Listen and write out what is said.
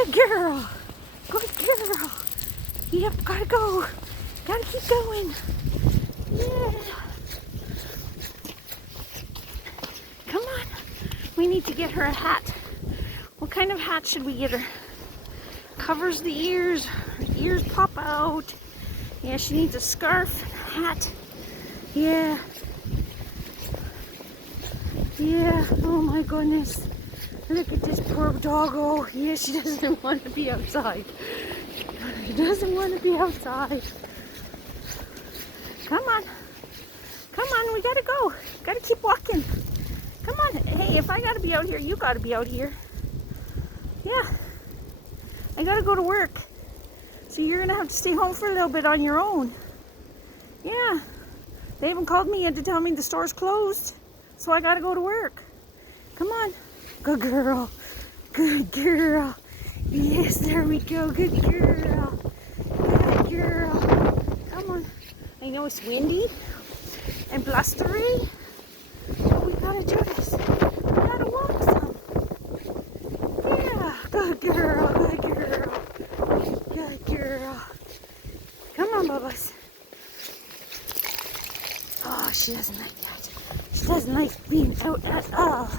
Good girl. Good girl. Yep, gotta go. Gotta keep going. Yeah. Come on. We need to get her a hat. What kind of hat should we get her? Covers the ears. Her ears pop out. Yeah, she needs a scarf, hat. Yeah. Yeah. Oh my goodness. Look at this poor doggo. Yeah, she doesn't want to be outside. She doesn't want to be outside. Come on. Come on, we gotta go. Gotta keep walking. Come on. Hey, if I gotta be out here, you gotta be out here. Yeah. I gotta go to work. So you're gonna have to stay home for a little bit on your own. Yeah. They haven't called me yet to tell me the store's closed. So I gotta go to work. Come on. Good girl. Good girl. Yes, there we go. Good girl. Good girl. Come on. I know it's windy and blustery, but we gotta do this. We gotta walk some. Yeah. Good girl. Good girl. Good girl. Come on, Bubbles. Oh, she doesn't like that. She doesn't like being out at all.